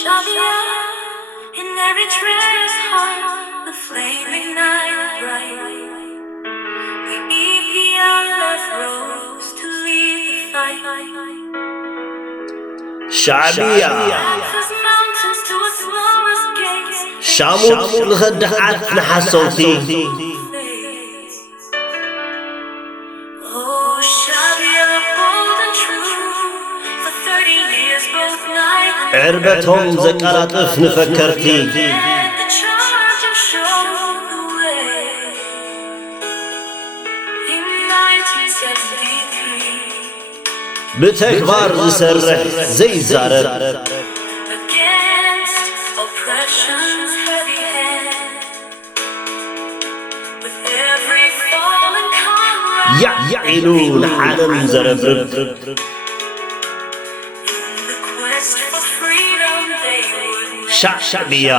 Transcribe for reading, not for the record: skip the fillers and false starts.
Shabia, in Eritrea's heart, the flame ignited bright. The EPLF rose to lead the fight. شعبية Access mountains to a slumberous gaze. شاموت الغدعات نحسوتي Oh, Shabia, bold and true, for 30 years both night and عربتهم زكالات نفكرتي led the charge and showed the way. In 1973, بتكبر زسرح زي زارر against oppression's heavy hand, with every fallen comrade يعينون عالم زربرب in the quest for freedom they would شعبية